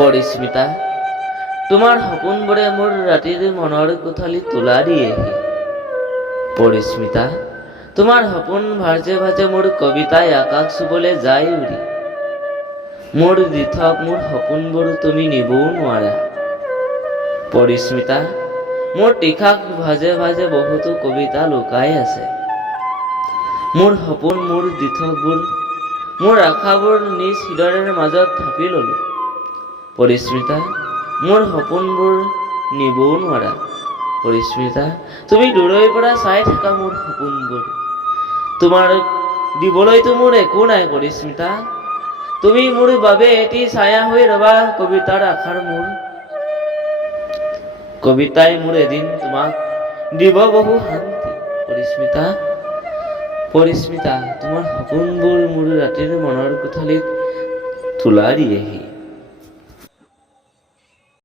পৰিস্মিতা, তোমাৰ সপোনবোৰে মোৰ ৰাতিৰ মনৰ কোঠালি তোলা দিয়েহি। পৰিস্মিতা, তোমাৰ সপোন ভাজে ভাজে মোৰ কবিতাই আকাশ চুবলৈ যায় উৰি। মোৰ দিঠক মোৰ সপোনবোৰ তুমি নিবও নোৱাৰা। পৰিস্মিতা, মোৰ তীখাক ভাজে ভাজে বহুতো কবিতা লুকাই আছে। মোৰ সপোন মোৰ দিঠকবোৰ, মোৰ আশাবোৰ নিজ হৃদয়ৰ মাজত থাপি ললো। পৰিস্মিতা, মোৰ সপোনবোৰ নিবও নোৱাৰা। পৰিস্মিতা, তুমি দূৰৈৰ পৰা চাই থাকা মোৰ সপোনবোৰ। তোমাৰ দিবলৈতো মোৰ একো নাই পৰিস্মিতা। তুমি মোৰ বাবে এটি ছায়া হৈ ৰবা কবিতাৰ আশাৰ মোৰ। কবিতাই মোৰ এদিন তোমাক দিব বহু শান্তি। পৰিস্মিতা, পৰিস্মিতা, তোমাৰ সপোনবোৰ মোৰ ৰাতিৰ মনৰ কোঠালিত তোলা দিয়েহি।